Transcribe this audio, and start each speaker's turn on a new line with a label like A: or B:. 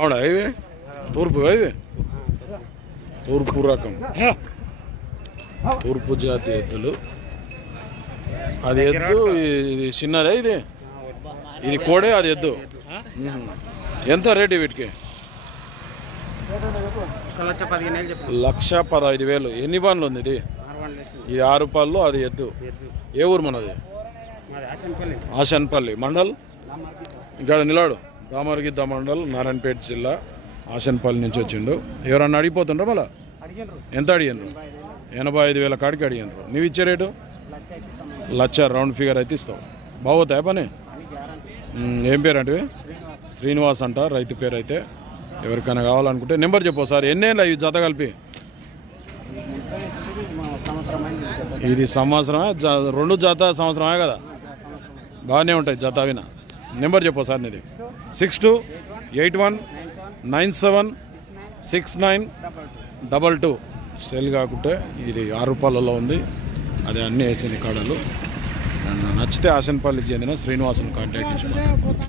A: అవునా ఇవి తూర్పు ఇవి తూర్పు రకం తూర్పు జాతి ఎద్దులు అది ఎద్దు ఇది చిన్నదే ఇది ఇది కోడే అది ఎద్దు. ఎంత రేటు వీటికి
B: లక్ష
A: పదహైదు వేలు ఎన్ని బాన్లు ఉంది ఇది ఇది ఆరు రూపాయలు అది ఎద్దు ఏ ఊరు మనది ఆశన్పల్లి మండల్ ఇక్కడ నిలవాడు రామర్గిద్ద మండల్ నారాయణపేట జిల్లా ఆశన్పల్లి నుంచి వచ్చిండు. ఎవరన్నా అడిగిపోతుండ్రా మళ్ళా? ఎంత అడిగినరు? ఎనభై ఐదు వేల కాడికి అడిగినరు. నువ్వు ఇచ్చే రేటు?
B: లక్ష
A: రౌండ్ ఫిగర్ అయితే ఇస్తావు. బాగోతాయా పని? ఏం పేరు అంటే
B: శ్రీనివాస్.
A: అంట రైతు పేరు అయితే. ఎవరికైనా కావాలనుకుంటే నెంబర్ చెప్పు సార్ ఎన్నేళ్ళు అవి జత కలిపి?
B: ఇది
A: సంవత్సరమే? రెండు జత సంవత్సరమే కదా? బాగానే ఉంటాయి జత అవిన? నెంబర్ చెప్పు సార్ నీది. Six two eight one
B: nine seven
A: six nine
B: double two.
A: Sale cell కాకుంటే ఇది ఆరు రూపాయలలో ఉంది. అది అన్నీ వేసింది కాడలు. నచ్చితే ఆశన్పల్లికి చెందిన శ్రీనివాసుని కాంటాక్ట్ చేసి